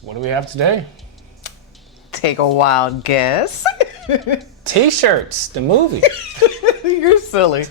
So what do we have today? Take a wild guess. T-shirts, the movie. You're silly.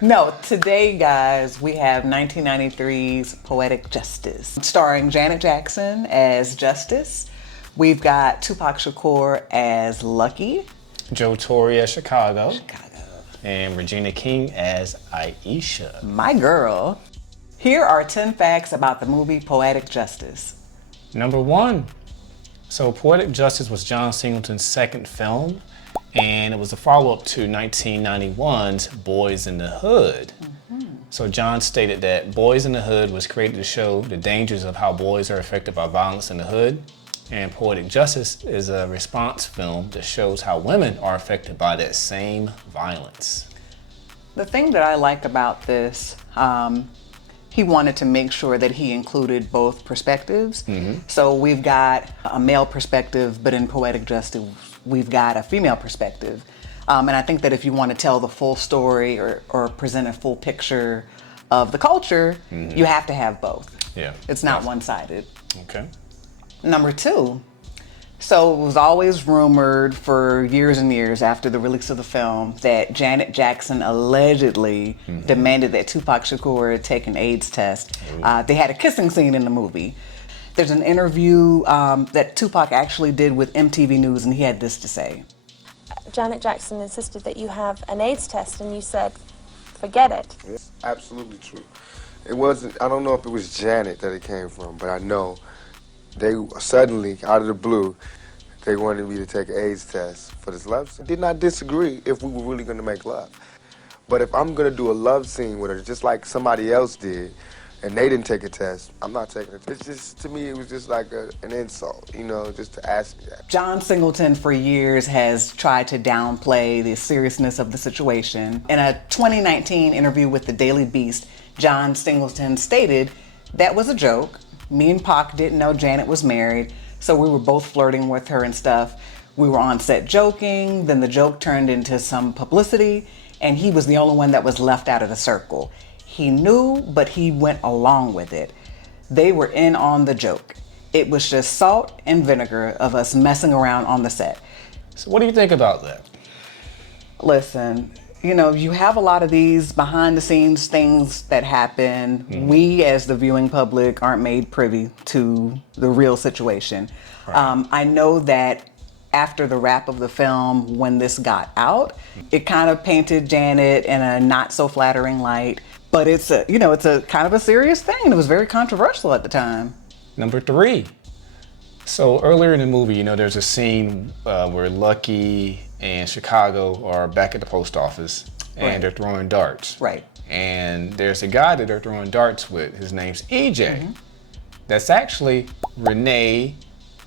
No, today, guys, we have 1993's Poetic Justice, starring Janet Jackson as Justice. We've got Tupac Shakur as Lucky. Joe Torre as Chicago. And Regina King as Aisha. My girl. Here are 10 facts about the movie Poetic Justice. Number 1. So Poetic Justice was John Singleton's second film, and it was a follow-up to 1991's Boys in the Hood. So John stated that Boys in the Hood was created to show the dangers of how boys are affected by violence in the hood, and Poetic Justice is a response film that shows how women are affected by that same violence. The thing that I liked about this, he wanted to make sure that he included both perspectives. So we've got a male perspective, but in Poetic Justice, we've got a female perspective. And I think that if you want to tell the full story or present a full picture of the culture, you have to have both. Yeah. It's not one-sided. Okay. Number 2, so it was always rumored for years and years after the release of the film that Janet Jackson allegedly demanded that Tupac Shakur take an AIDS test. They had a kissing scene in the movie. There's an interview that Tupac actually did with MTV News, and he had this to say. Janet Jackson insisted that you have an AIDS test, and you said, forget it. It's absolutely true. It wasn't, I don't know if it was Janet that it came from, but I know they suddenly, out of the blue, they wanted me to take an AIDS test for this love scene. Did not disagree if we were really going to make love. But if I'm going to do a love scene with her, just like somebody else did, and they didn't take a test, I'm not taking it. It's just, to me, it was just like an insult, you know, just to ask me that. John Singleton for years has tried to downplay the seriousness of the situation. In a 2019 interview with the Daily Beast, John Singleton stated, "That was a joke. Me and Pac didn't know Janet was married, so we were both flirting with her and stuff. We were on set joking, then the joke turned into some publicity, and he was the only one that was left out of the circle. He knew, but he went along with it. They were in on the joke. It was just salt and vinegar of us messing around on the set." So what do you think about that? Listen, you know, you have a lot of these behind the scenes things that happen. We as the viewing public aren't made privy to the real situation. Right. I know that after the wrap of the film, when this got out, it kind of painted Janet in a not so flattering light, but it's a kind of a serious thing, and it was very controversial at the time. Number 3. So earlier in the movie, you know, there's a scene where Lucky and Chicago are back at the post office, and they're throwing darts. Right. And there's a guy that they're throwing darts with. His name's EJ. That's actually Renee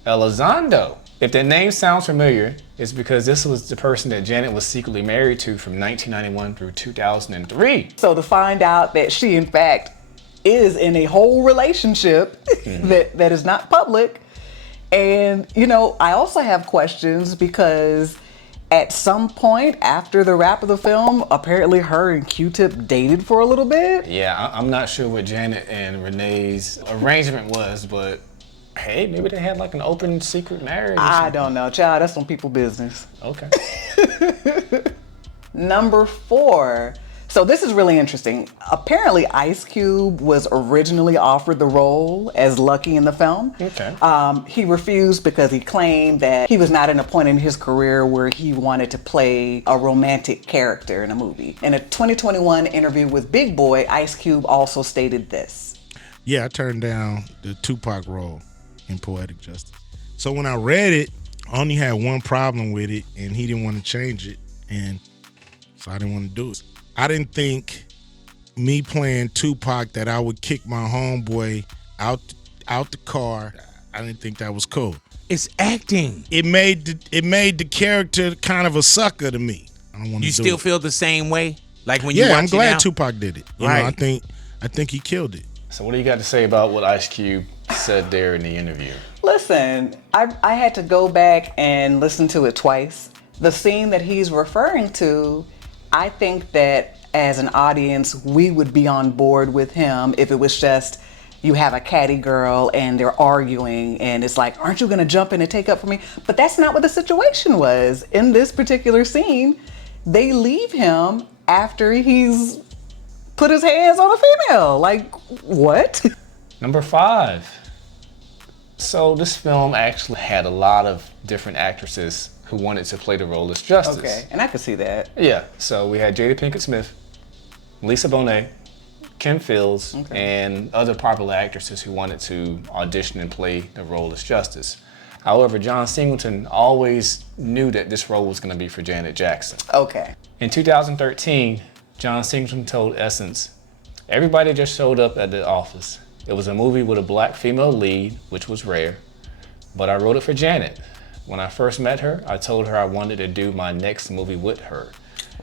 Elizondo. If that name sounds familiar, it's because this was the person that Janet was secretly married to from 1991 through 2003. So to find out that she, in fact, is in a whole relationship that is not public. And, you know, I also have questions because at some point after the wrap of the film, apparently her and Q-Tip dated for a little bit. Yeah, I'm not sure what Janet and Renee's arrangement was, but hey, maybe they had like an open secret marriage. I don't know, child. That's on people's business. Okay. Number 4. So this is really interesting. Apparently, Ice Cube was originally offered the role as Lucky in the film. Okay. He refused because he claimed that he was not at a point in his career where he wanted to play a romantic character in a movie. In a 2021 interview with Big Boy, Ice Cube also stated this. Yeah, I turned down the Tupac role in Poetic Justice. So when I read it, I only had one problem with it, and he didn't want to change it, and so I didn't want to do it. I didn't think me playing Tupac that I would kick my homeboy out the car. I didn't think that was cool. It's acting. It made the character kind of a sucker to me. I don't want to. You still feel the same way, like when you watch it now? Yeah, I'm glad Tupac did it. You Right. know, I think he killed it. So what do you got to say about what Ice Cube said there in the interview? Listen, I had to go back and listen to it twice. The scene that he's referring to, I think that as an audience, we would be on board with him if it was just, you have a catty girl and they're arguing and it's like, aren't you gonna jump in and take up for me? But that's not what the situation was. In this particular scene, they leave him after he's put his hands on a female. Like, what? Number 5. So this film actually had a lot of different actresses who wanted to play the role as Justice. Okay, and I could see that. Yeah, so we had Jada Pinkett Smith, Lisa Bonet, Kim Fields, and other popular actresses who wanted to audition and play the role as Justice. However, John Singleton always knew that this role was going to be for Janet Jackson. Okay. In 2013, John Singleton told Essence, "Everybody just showed up at the office. It was a movie with a black female lead, which was rare, but I wrote it for Janet. When I first met her, I told her I wanted to do my next movie with her."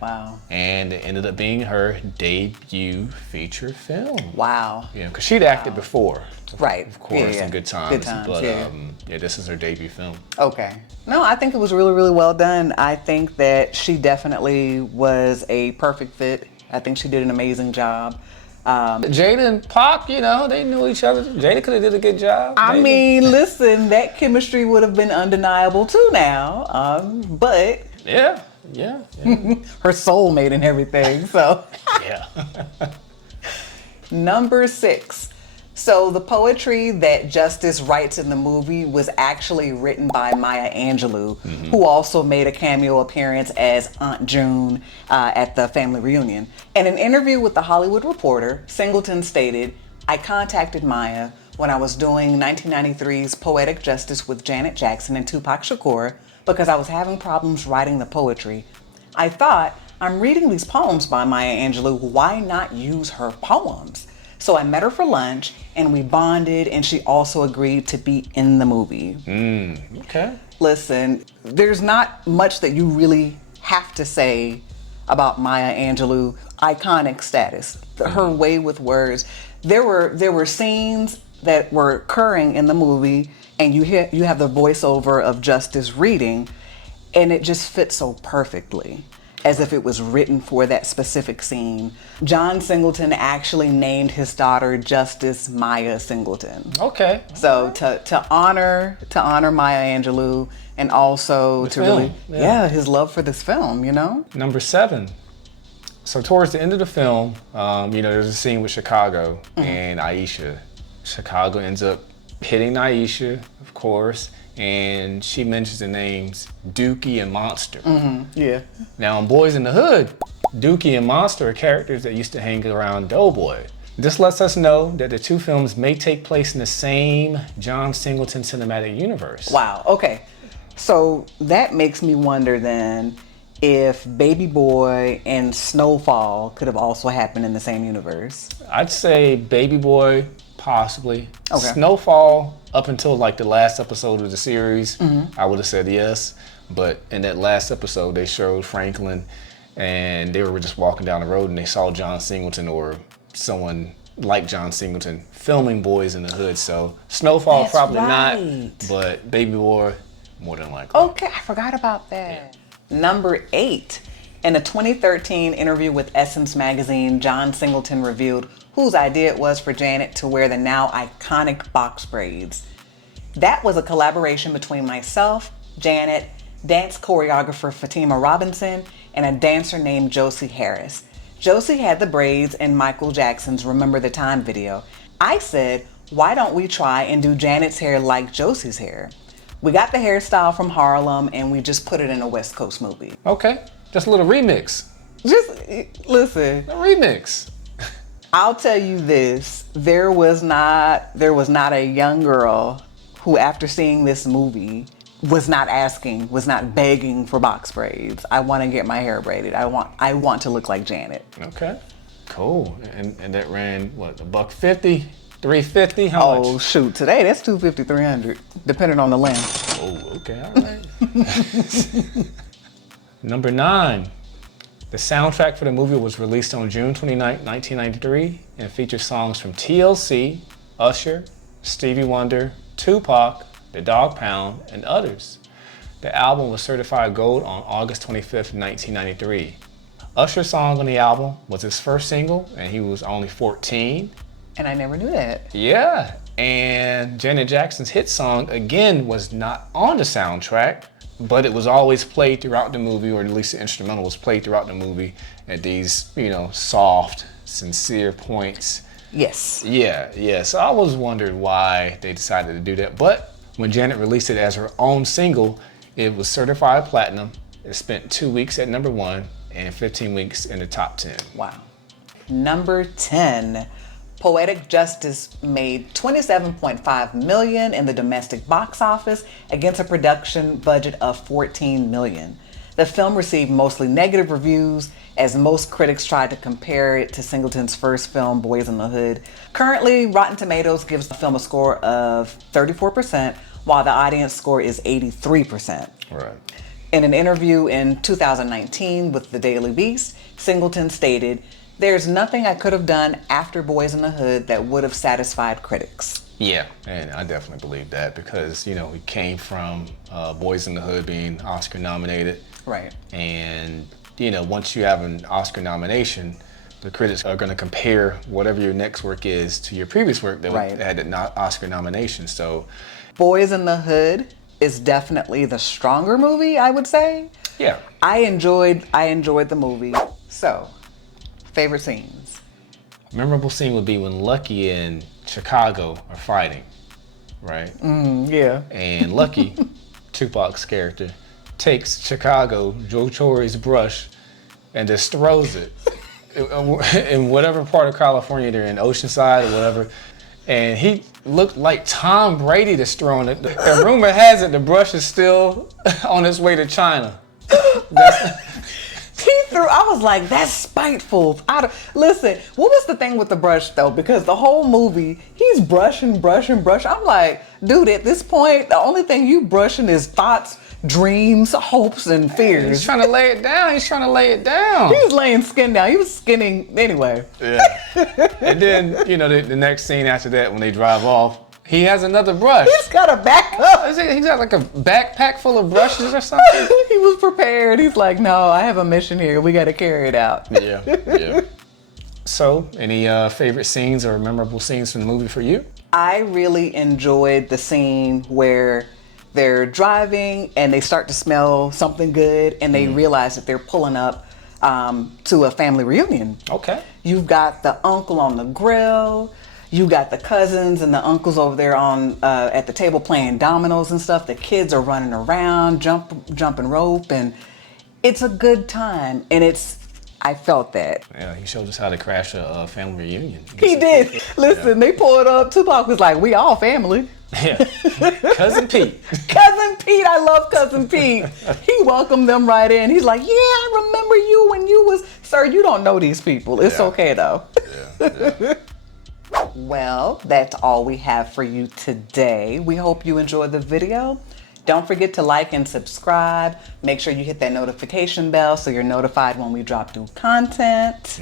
Wow. And it ended up being her debut feature film. Wow. Yeah, because she'd acted before. Right. Of course, Yeah. in Good Times. Good Times, But yeah. yeah, this is her debut film. Okay. No, I think it was really, really well done. I think that she definitely was a perfect fit. I think she did an amazing job. Jada and Pac, you know, they knew each other. Jada could have did a good job. I maybe. mean, listen, that chemistry would have been undeniable too now. But Yeah. her soulmate and everything, so. Yeah. Number 6. So the poetry that Justice writes in the movie was actually written by Maya Angelou, who also made a cameo appearance as Aunt June at the family reunion. In an interview with The Hollywood Reporter, Singleton stated, "I contacted Maya when I was doing 1993's Poetic Justice with Janet Jackson and Tupac Shakur because I was having problems writing the poetry. I thought, I'm reading these poems by Maya Angelou, why not use her poems? So I met her for lunch and we bonded, and she also agreed to be in the movie." Okay. Listen, there's not much that you really have to say about Maya Angelou. Iconic status, her way with words. There were scenes that were occurring in the movie, and you have the voiceover of Justice reading, and it just fits so perfectly, as if it was written for that specific scene. John Singleton actually named his daughter Justice Maya Singleton. Okay. So to honor Maya Angelou, and also to film, really, yeah. his love for this film, you know? Number 7. So towards the end of the film, there's a scene with Chicago and Aisha. Chicago ends up hitting Aisha, of course, and she mentions the names Dookie and Monster. Yeah. Now in Boys in the Hood, Dookie and Monster are characters that used to hang around Doughboy. This lets us know that the two films may take place in the same John Singleton cinematic universe. Wow, okay. So that makes me wonder then if Baby Boy and Snowfall could have also happened in the same universe. I'd say Baby Boy, possibly. Okay. Snowfall, up until like the last episode of the series, I would have said yes. But in that last episode, they showed Franklin and they were just walking down the road and they saw John Singleton or someone like John Singleton filming Boys in the Hood. So Snowfall, That's probably right. not, but Baby Boy, more than likely. Okay, I forgot about that. Number 8. In a 2013 interview with Essence magazine, John Singleton revealed whose idea it was for Janet to wear the now iconic box braids. That was a collaboration between myself, Janet, dance choreographer Fatima Robinson, and a dancer named Josie Harris. Josie had the braids in Michael Jackson's Remember the Time video. I said, why don't we try and do Janet's hair like Josie's hair? We got the hairstyle from Harlem and we just put it in a West Coast movie. Okay, just a little remix. Just listen. A remix. I'll tell you this, there was not a young girl who, after seeing this movie, was not begging for box braids. I want to get my hair braided. I want to look like Janet. Okay, cool. And that ran, what, $150, $350? How much? Oh shoot, today that's $250, $300, depending on the length. Oh, okay, all right. Number 9. The soundtrack for the movie was released on June 29, 1993, and features songs from TLC, Usher, Stevie Wonder, Tupac, The Dog Pound, and others. The album was certified gold on August 25, 1993. Usher's song on the album was his first single, and he was only 14. And I never knew that. Yeah, and Janet Jackson's hit song, again, was not on the soundtrack, but it was always played throughout the movie, or at least the instrumental was played throughout the movie at these, soft, sincere points. Yes. Yeah. So I was wondering why they decided to do that. But when Janet released it as her own single, it was certified platinum. It spent 2 weeks at #1 and 15 weeks in the top 10. Wow. Number 10. Poetic Justice made $27.5 million in the domestic box office against a production budget of $14 million. The film received mostly negative reviews, as most critics tried to compare it to Singleton's first film, Boys in the Hood. Currently, Rotten Tomatoes gives the film a score of 34%, while the audience score is 83%. Right. In an interview in 2019 with the Daily Beast, Singleton stated, "There's nothing I could have done after Boys in the Hood that would have satisfied critics." Yeah, and I definitely believe that because, we came from Boys in the Hood being Oscar nominated. Right. And, once you have an Oscar nomination, the critics are going to compare whatever your next work is to your previous work that Right. had an Oscar nomination. So, Boys in the Hood is definitely the stronger movie, I would say. yeah. I enjoyed the movie. So, favorite scenes. Memorable scene would be when Lucky and Chicago are fighting, right? Yeah. And Lucky, Tupac's character, takes Chicago, Joe Torre's brush, and just throws it in whatever part of California they're in, Oceanside or whatever. And he looked like Tom Brady just throwing it. And rumor has it the brush is still on its way to China. I was like, that's spiteful. Listen, what was the thing with the brush though? Because the whole movie, he's brushing. I'm like, dude, at this point, the only thing you brushing is thoughts, dreams, hopes, and fears. He's trying to lay it down. He was laying skin down. He was skinning anyway. Yeah. And then, the next scene after that, when they drive off, he has another brush. He's got a backup. He's got like a backpack full of brushes or something. He was prepared. He's like, no, I have a mission here. We got to carry it out. Yeah. So, any favorite scenes or memorable scenes from the movie for you? I really enjoyed the scene where they're driving and they start to smell something good and they realize that they're pulling up to a family reunion. Okay. You've got the uncle on the grill. You got the cousins and the uncles over there on at the table playing dominoes and stuff. The kids are running around, jumping rope, and it's a good time. And I felt that. Yeah, he showed us how to crash a family reunion. He did. Listen, they pulled up. Tupac was like, "We all family." Yeah. Cousin Pete. Cousin Pete, I love Cousin Pete. He welcomed them right in. He's like, "Yeah, I remember you when you was, sir, you don't know these people. It's okay though." Yeah. Well, that's all we have for you today. We hope you enjoyed the video. Don't forget to like and subscribe. Make sure you hit that notification bell so you're notified when we drop new content.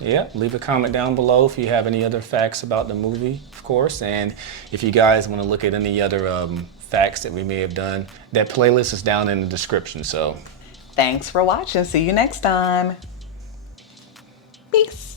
Yeah, leave a comment down below if you have any other facts about the movie, of course. And if you guys want to look at any other facts that we may have done, that playlist is down in the description. So, thanks for watching. See you next time. Peace.